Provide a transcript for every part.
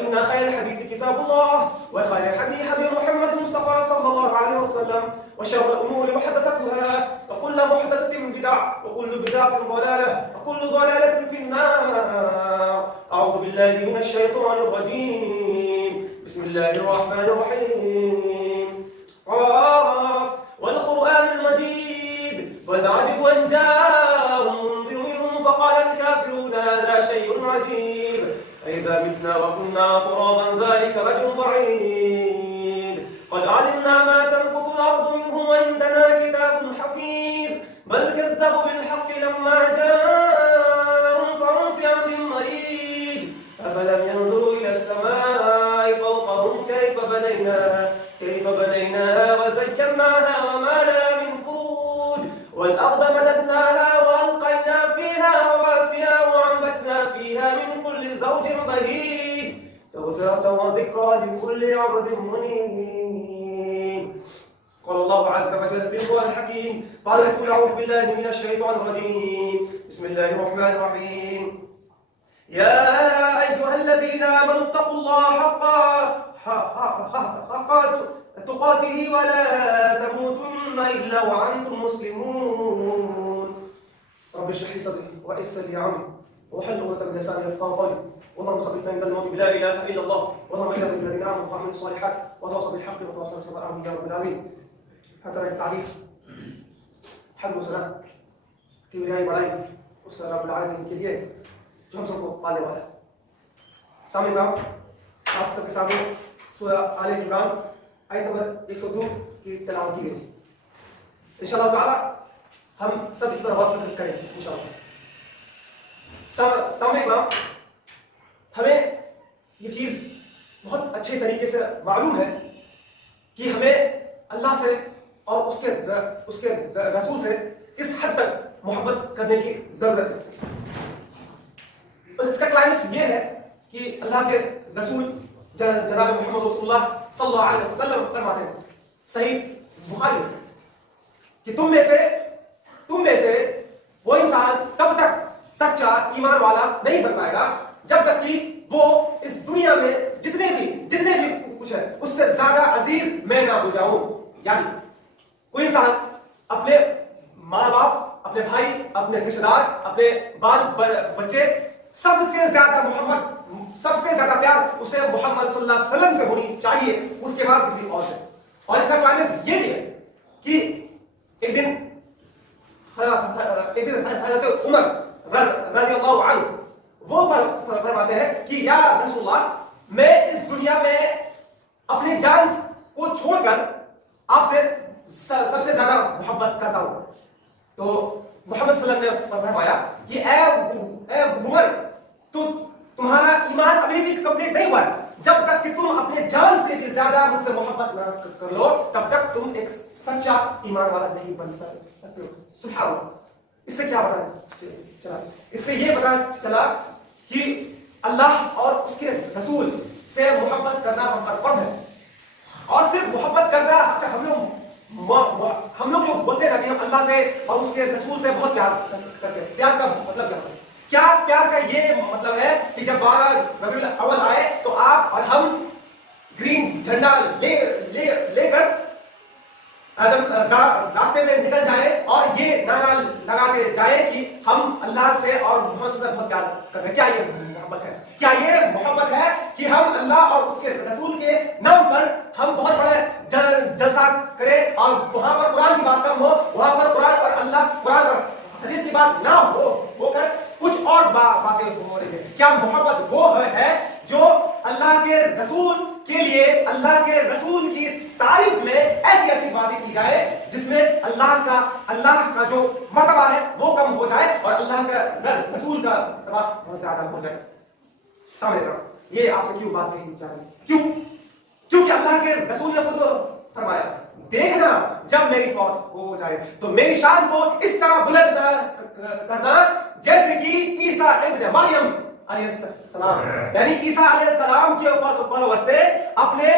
فإن خير الحديث كتاب الله وخير الحديث حديث محمد المصطفى صلى الله عليه وسلم وشر الأمور محدثاتها وكل محدثة بدعة وكل بدعة ضلالة وكل ضلالة في النار. أعوذ بالله من الشيطان الرجيم. بسم الله الرحمن الرحيم. قاف والقرآن المجيد بل عجبوا أن جاءهم منذر منهم فقال الكافرون هذا شيء عجيب أئذا متنا وكنا ترابا ذلك رجل بعيد قد علمنا ما تنقص الأرض منهم وعندنا كتاب حفيظ بل كذبوا بالحق لما جاءهم فهم في أمر مريج أفلم ينظروا إلى السماء فوقهم كيف بنيناها وزيناها وما لها من فروج والأرض مددناها وألقينا فيها رواسي وأنبتنا فيها من كل زوج بهيج تبصرة وذكرى لكل عبد منيب. قال الله عز وجل في القرآن الحكيم بعد أن يقول أعوذ بالله من الشيطان الرجيم. بسم الله الرحمن الرحيم. يا أيها الذين آمنوا اتقوا الله حق تقاته ولا تموتن إلا وأنتم مسلمون. رب اشرح لي صدري ويسر لي أمري واحلل عقدة من لساني يفقهوا قولي اللهم ثبتنا عند الموت بلا إله إلا الله اللهم اجعلنا من الذين آمنوا وعملوا الصالحات وتواصوا بالحق وتواصوا بالصبر آمين يا رب العالمين. حتى التعريف حمد وسلام کی بجائے بڑائی اس رب العالمین کے لیے جو ہم سب کو پالنے والا ہے. سامنے کام آپ سب کے سامنے سورہ آل عمران آیت نمبر 102 کی تلاوت کی گئی. انشاءاللہ تعالی ہم سب اس پر غور فکر کریں گے انشاءاللہ. سامنے کام ہمیں یہ چیز بہت اچھے طریقے سے معلوم ہے کہ ہمیں اللہ سے اور اس کے رسول سے کس حد تک محبت کرنے کی ضرورت ہے. بس اس کا کلائمیکس یہ ہے کہ اللہ کے رسول جناب محمد رسول اللہ صلی اللہ علیہ وسلم فرماتے ہیں صحیح بخاری کہ تم میں سے وہ انسان تب تک سچا ایمان والا نہیں بن پائے گا جب تک کہ وہ اس دنیا میں جتنے بھی کچھ ہے اس سے زیادہ عزیز میں نہ ہو جاؤں. یعنی کوئی انسان اپنے ماں باپ، اپنے بھائی، اپنے رشتہ دار، اپنے بال بچے سب سے زیادہ پیار اسے محمد صلی اللہ علیہ وسلم سے ہونی چاہیے، اس کے بعد کسی اور سے. اور اس کا کلائمیکس یہ بھی ہے کہ ایک دن حضرت عمر رضی اللہ عنہ وہ فرماتے ہیں کہ یا رسول اللہ میں اس دنیا میں اپنی جان کو چھوڑ کر آپ سے سب سے زیادہ محبت کرتا ہوں. تو محمد صلی اللہ علیہ وسلم نے فرمایا کہ اے عمر تو تمہارا ایمان ابھی بھی کمپلیٹ نہیں ہوا ہے. جب تک کہ تم اپنے جان سے بھی زیادہ مجھ سے محبت نہ کر لو تب تک تم ایک سچا ایمان والا نہیں بن سکتے. سبحان اللہ. اس سے کیا پتا چلا؟ اس سے یہ پتا چلا کہ اللہ اور اس کے رسول سے محبت کرنا ہم پر فرض ہے. اور صرف محبت کرنا ہم لوگ جو بولتے ہیں کہ ہم اللہ سے اور اس کے رسول سے بہت پیار کرتے ہیں. پیار کا مطلب کیا ہوتا ہے؟ کیا پیار کا یہ مطلب ہے کہ جب 12 ربیع الاول آئے تو آپ اور ہم گرین جھنڈا لے کر راستے میں نکل جائیں اور یہ نعرہ لگاتے جائیں کہ ہم اللہ سے اور محمد سے بہت پیار کرتے ہیں؟ کیا یہ محبت ہے؟ کیا یہ محبت ہے کہ ہم اللہ اور اس کے رسول کے نام پر ہم بہت بڑے جلسہ کریں اور وہاں پر قرآن کی بات کم ہو، وہاں پر قرآن اور اللہ قرآن اور حدیث کی بات نہ ہو کر کچھ اور باتیں ہو رہی ہیں؟ کیا محبت وہ ہے جو اللہ کے رسول کے لیے اللہ کے رسول کی تعریف میں ایسی باتیں کی جائے جس میں اللہ کا جو مرتبہ ہے وہ کم ہو جائے اور اللہ کا رسول کا مرتبہ بہت زیادہ ہو جائے؟ سامنے رکھو یہ آپ سے کیوں بات کہی جا رہی ہے؟ کیونکہ اللہ کے رسول نے خود فرمایا دیکھنا جب میری فوت ہو جائے تو میری شان کو اس طرح بلند کرنا جیسے کہ عیسیٰ ابن مریم علیہ السلام، یعنی عیسیٰ علیہ السلام کے فالوورز سے اپنے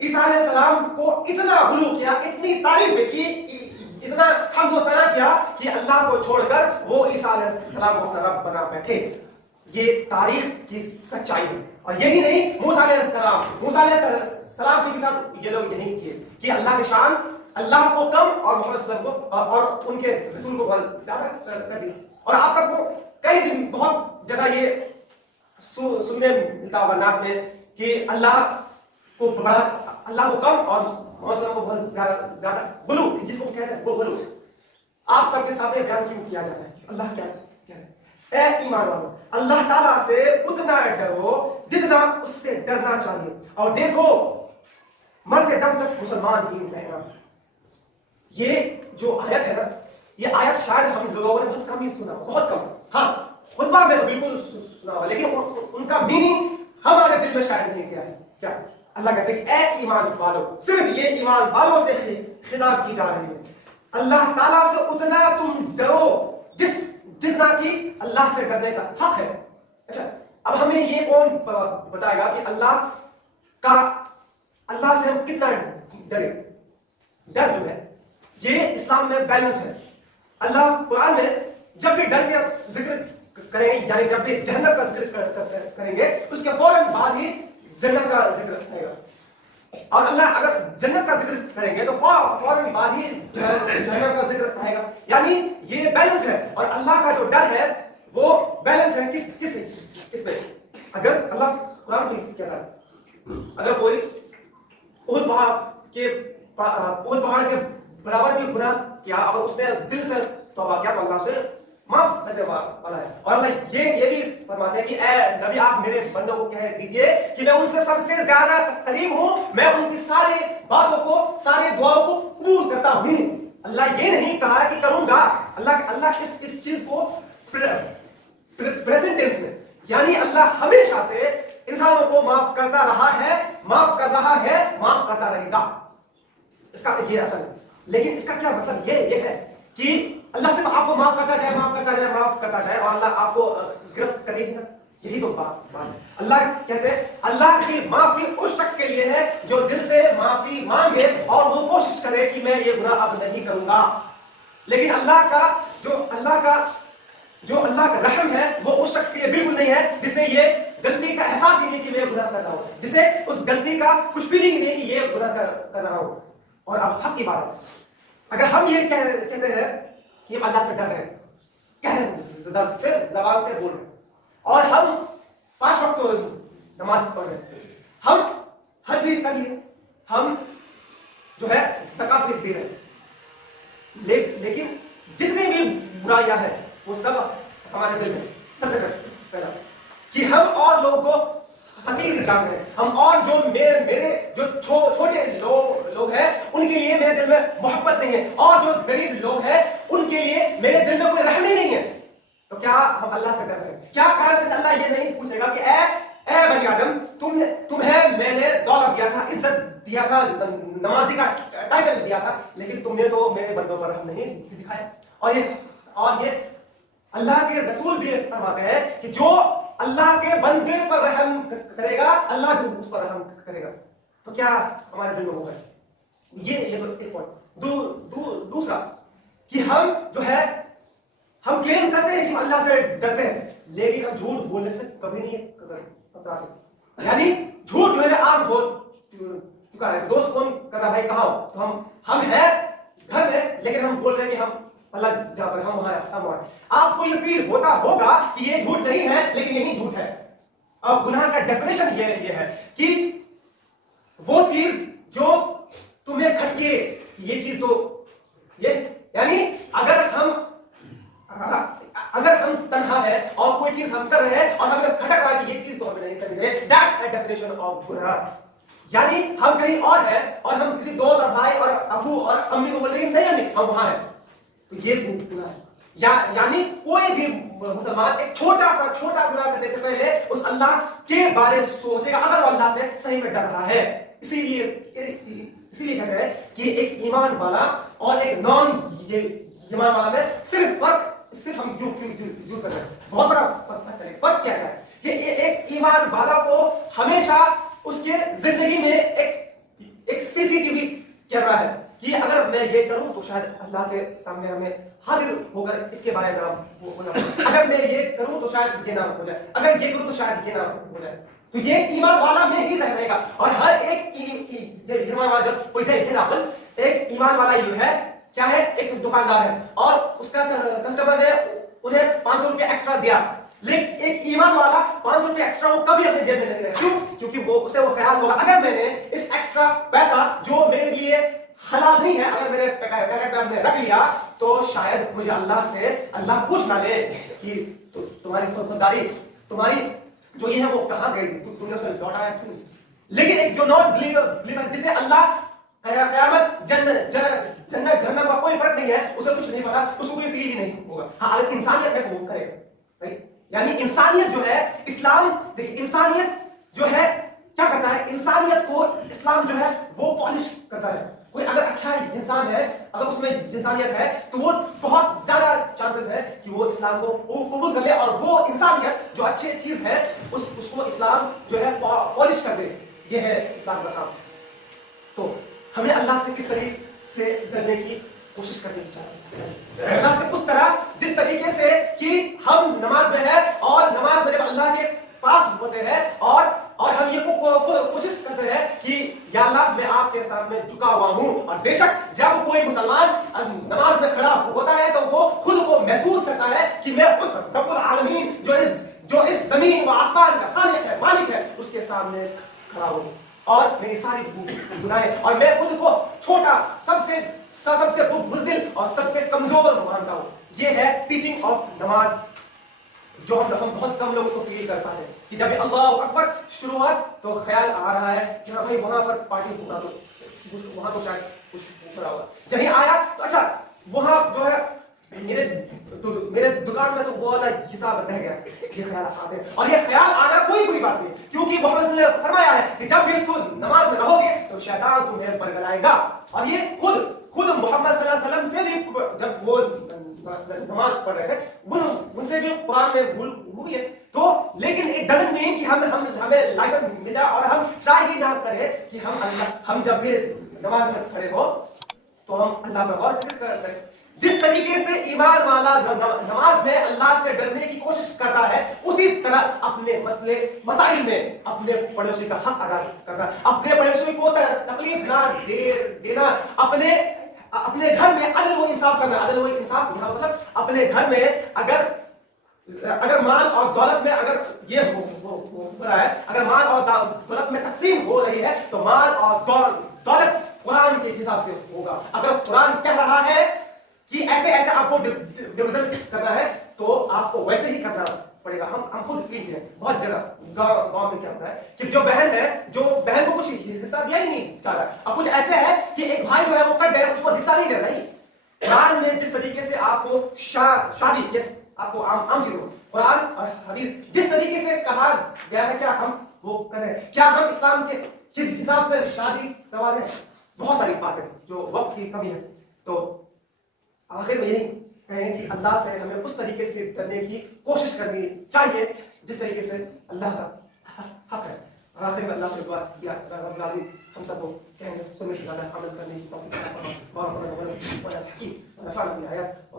عیسیٰ علیہ السلام کو اتنا غلو کیا، اتنی تعریف کی، اتنا حمد و ثنا کیا کہ اللہ کو چھوڑ کر وہ عیسیٰ علیہ السلام کو رب بنا بیٹھے. یہ تاریخ کی سچائی ہے. اور یہی نہیں موسیٰ علیہ السلام کے بھی ساتھ یہ لوگ یہی کیے کہ اللہ کی شان اللہ کو کم اور محمد صلی اللہ علیہ وسلم کو اور ان کے رسول کو بہت زیادہ کر دیا. اور آپ سب کو کئی دن بہت جگہ یہ سننے ملتا ہوگا نعت میں کہ اللہ کو بڑا اللہ کو کم اور محمد صلی اللہ علیہ وسلم کو بہت زیادہ غلو جس کو کہتے ہیں وہ غلو. آپ سب کے سامنے بیان کیوں کیا جاتا ہے کہ اللہ کیا ہے؟ اے ایمان والو اللہ تعالیٰ سے اتنا ڈرو جتنا اس سے ڈرنا چاہیے اور دیکھو مرتے دم تک مسلمان ہی رہنا. یہ جو آیت ہے نا یہ آیت شاید ہم لوگوں نے بہت کم ہی سنا بہت کم. ہاں خطبہ میں بالکل سنا ہوا لیکن ان کا میننگ ہمارے دل میں شاید نہیں گیا ہے. کیا اللہ کہتے ہیں کہ اے ایمان والو صرف یہ ایمان والوں سے خطاب کی جا رہی ہے. اللہ تعالیٰ سے اتنا تم ڈرو جتنا کہ اللہ سے ڈرنے کا حق ہے. اچھا اب ہمیں یہ کون بتائے گا کہ اللہ سے ہم کتنا ڈرے؟ ڈر جو ہے یہ اسلام میں بیلنس ہے. اللہ قرآن میں جب بھی ڈر کے ذکر کریں گے یعنی جب بھی جہنم کا ذکر کریں گے اس کے فوراً بعد ہی جنت کا ذکر آئے گا. اور اللہ اگر جنت کا ذکر کریں گے تو فوراً بعد ہی جہنم کا ذکر آئے گا. یعنی یہ بیلنس ہے اور اللہ کا جو ڈر ہے وہ بیلنس ہے کس میں. اگر اللہ قرآن میں کیا تھا اگر کوئی احد پہاڑ کے برابر بھی گناہ کیا اور اس نے دل سے توبہ کیا تو اللہ سے معاف کرنے والا ہے. اور اللہ یہ بھی فرماتے ہیں کہ اے نبی آپ میرے بندوں کو کہہ دیجئے کہ میں ان سے سب سے زیادہ قریب ہوں, میں ان کی ساری باتوں کو ساری دعاؤں کو قبول کرتا ہوں. اللہ یہ نہیں کہا کہ کروں گا. اللہ اس چیز کو پریزنٹ ٹینس میں یعنی اللہ ہمیشہ سے انسانوں کو معاف کرتا رہا ہے, معاف کر رہا ہے, معاف کرتا رہے گا. اس کا یہ اصل ہے. لیکن اس کا کیا مطلب یہ ہے کہ اللہ صرف آپ کو معاف کرتا جائے معاف کرتا جائے معاف کرتا جائے اور اللہ آپ کو گرفت کرے گی نا؟ یہی تو بات ہے. اللہ کہتے ہیں اللہ کی معافی اس شخص کے لیے ہے جو دل سے معافی مانگے اور وہ کوشش کرے کہ میں یہ گناہ اب نہیں کروں گا. لیکن اللہ کا رحم ہے وہ اس شخص کے لیے بالکل نہیں ہے جسے یہ غلطی کا احساس ہی نہیں کہ میں گناہ کر رہا ہوں, جسے اس غلطی کا کچھ فیلنگ نہیں کہ یہ گناہ کر رہا ہوں. اور اب حق کی بات ہے اگر ہم یہ کہتے ہیں کہ ہم اللہ سے ڈر رہے ہیں زبان سے بول رہے ہیں اور ہم 5 وقت نماز پڑھ رہے ہیں, ہم حج بھی کر لیے, ہم جو ہے زکات بھی دے رہے ہیں, لیکن جتنی بھی برائیاں ہیں وہ سب ہمارے دل میں سب سے پہلا کہ ہم اور لوگوں کو حقیر جان رہے ہیں. ہم اور جو میرے جو چھوٹے لوگ ہیں ان کے لیے میرے دل میں محبت نہیں ہے اور جو غریب لوگ ہیں ان کے لیے میرے دل میں کوئی رحم ہی نہیں ہے. تو کیا ہم اللہ سے ڈر رہے ہیں؟ کیا اللہ یہ نہیں پوچھے گا کہ اے بنی آدم تمہیں میں نے دولت دیا تھا, عزت دیا تھا, نمازی کا ٹائٹل دیا تھا, لیکن تم نے تو میرے بندوں پر رحم نہیں دکھایا. اور یہ اللہ کے رسول بھی فرماتے ہیں کہ جو اللہ کے بندے پر رحم کرے گا اللہ بھی اس پر رحم کرے گا. تو کیا ہمارے دل میں وہ ہے؟ یہ تو ایک پوائنٹ. دوسرا کہ ہم جو ہے ہم کلیم کرتے ہیں کہ ہم اللہ سے ڈرتے ہیں لیکن ہم جھوٹ بولنے سے کبھی نہیں کتراتے. یعنی جھوٹ جو ہے عام ہو چکا ہے. دوست فون کر رہا بھائی کہاں ہو تو ہم ہیں گھر میں لیکن ہم بول رہے ہیں کہ ہم اللہ جہاں پر ہم وہاں. آپ کو یہ فیل ہوتا ہوگا کہ یہ جھوٹ نہیں ہے لیکن یہی جھوٹ ہے. اب گناہ کا ڈیفینیشن یہ ہے کہ وہ چیز جو تمہیں کھٹکے یہ چیز تو یہ یعنی اگر ہم تنہا ہے اور کوئی چیز ہم کر رہے ہیں اور ہمیں کھٹک رہا ہے کہ یہ چیز تو ہمیں نہیں کرنی چاہیے, دیٹس اے ڈیفینیشن آف گناہ. یعنی ہم کہیں اور ہیں اور ہم کسی دوست اور بھائی اور ابو اور امی کو بول رہے ہیں نہیں ہم وہاں ہیں تو یہ گناہ ہے. یعنی کوئی بھی مسلمان ایک چھوٹا گناہ کرنے سے پہلے اس اللہ کے بارے سوچے گا اگر وہ اللہ سے صحیح میں ڈر رہا ہے. اسی لیے کہتے ہیں کہ ایک ایمان والا اور ایک نان ایمان والا میں صرف ہم یوں کر رہے ہیں. بہت بڑا فرق کیا ہے کہ ایک ایمان والا کو ہمیشہ اس کے زندگی میں ایک CCTV کیمرہ ہے کہ اگر میں یہ کروں تو شاید اللہ کے سامنے ہمیں حاضر ہو کر اس کے بارے میں ہونا, اگر میں یہ کروں تو شاید یہ نہ ہو جائے, اگر یہ کروں تو شاید یہ نہ ہو جائے. تو یہ ایمان والا میں ہی رہے گا. اور ہر ایک ایمان والا جب کوئی ایگزامپل ایک ایمان والا یہ ہے کیا ہے, ایک دکاندار ہے اور اس کا کسٹمر نے انہیں 500 روپے ایکسٹرا دیا, لیکن ایک ایمان والا 500 روپے ایکسٹرا وہ کبھی اپنے جیب میں نہیں رکھے. کیوں؟ کیونکہ وہ خیال ہوگا اگر میں نے اس ایکسٹرا پیسہ جو میرے لیے حلال نہیں ہے اگر میرے پیکٹ میں رکھ لیا تو شاید مجھے اللہ پوچھ نہ لے کہ تمہاری خودداری تمہاری جو یہ ہے وہ کہاں گئی, تم نے اسے لوٹایا کیوں. لیکن ایک جو نان بلیور جسے اللہ قیامت جنت جہنم کا کوئی فرق نہیں ہے, اسے کچھ نہیں پتا, اس کو کوئی فیل ہی نہیں ہوگا. ہاں اگر انسانیت ہے تو وہ کرے گا. یعنی انسانیت جو ہے اسلام, دیکھیے انسانیت جو ہے کیا کرتا ہے, انسانیت کو اسلام جو ہے وہ پالش کرتا ہے. کوئی اگر اچھا انسان ہے, اگر اس میں انسانیت ہے تو وہ بہت زیادہ چانسز ہے کہ وہ اسلام کو قبول کر لے, اور وہ انسانیت جو اچھی چیز ہے اس کو اسلام جو ہے پالش کر دے. یہ ہے اسلام کا کام. تو ہمیں اللہ سے کس طریقے سے ڈرنے کی کوشش کرنی چاہیے, اللہ سے اس طرح جس طریقے سے کہ ہم نماز میں ہے اور نماز میں جب اللہ کے پاس ہوتے ہیں اور ہم یہ کوشش کرتے ہیں کہ یا اللہ میں آپ کے سامنے جھکا ہوا ہوں. اور بے شک جب کوئی مسلمان نماز میں کھڑا ہوتا ہے تو وہ خود کو محسوس کرتا ہے کہ میں اس رب العالمین جو اس زمین و آسمان کا خالق ہے, مالک ہے, اس کے سامنے کھڑا ہوں اور میری ساری گناہیں اور میں خود کو چھوٹا سب سے بزدل اور سب سے کمزور مانتا ہوں. یہ ہے ٹیچنگ آف نماز جو ہم بہت کم لوگ اس کو فیل کر پاتے ہیں کہ جب اللہ اکبر شروع ہوا تو خیال آ رہا ہے کہ ہاں بھائی وہاں پر پارٹی ہوگا تو وہاں تو شاید کچھ پوچھ رہا ہوگا. جہیں آیا تو اچھا وہاں جو ہے میرے دکان میں تو وہ والا حساب رہ گیا, یہ خیالات آتے ہیں. اور یہ خیال آنا کوئی بات نہیں, کیونکہ محمد صلی اللہ علیہ وسلم نے فرمایا ہے کہ جب بھی تم نماز میں رہو گے تو شیطان تمہیں برگلائے گا. اور یہ خود محمد صلی اللہ علیہ وسلم سے بھی جب وہ نماز پڑھ رہے تھے ان سے بھی قرآن میں بھول ہوئی ہے. تو لیکن اٹ ڈزنٹ مین کہ ہمیں لائسنس مل جائے اور ہم ٹرائی ہی نہ کریں کہ ہم جب بھی نماز میں کھڑے ہو تو ہم اللہ پر غور فکر کریں. جس طریقے سے ایمان والا نماز میں اللہ سے ڈرنے کی کوشش کرتا ہے اسی طرح اپنے مسائل میں اپنے پڑوسی کا حق ادا کرنا, اپنے پڑوسی کو تکلیف نہ دینا, اپنے گھر میں عدل و انصاف کرنا. عدل و انصاف مطلب اپنے گھر میں اگر مال اور دولت میں اگر یہ ہو رہا ہے, اگر مال اور دولت میں تقسیم ہو رہی ہے تو مال اور دولت قرآن کے حساب سے ہوگا. اگر قرآن کہہ رہا ہے کہ ایسے آپ کو ڈویژن کرنا ہے تو آپ کو ویسے ہی کرنا پڑے گا. ہم خود فیل ہیں بہت جگہ گاؤں میں کیا ہوتا ہے کہ جو بہن کو کچھ حصہ دیا ہی نہیں چاہ رہا, اب کچھ ایسے ہے کہ ایک بھائی جو ہے وہ کٹ گیا, اس کو حصہ نہیں دے رہا. قرآن میں جس طریقے سے آپ کو شادی آپ کو عام چیزوں قرآن اور حدیث جس طریقے سے کہا گیا ہے کیا ہم وہ کریں, کیا ہم اسلام کے جس حساب سے شادی کروا رہے ہیں. بہت ساری باتیں جو وقت کی کمی ہے. تو آخر میں یہی کہیں کہ اللہ سے ہمیں اس طریقے سے کرنے کی کوشش کرنی چاہیے جس طریقے سے اللہ کا حق ہے. آخر میں اللہ سے دعا کیا رب العالمین ہم سب کو کہیں گے سننے سے زیادہ عمل کرنے کی توفیق عطا فرمائے. بارک اللہ لنا ولکم ونفعنا بالآیات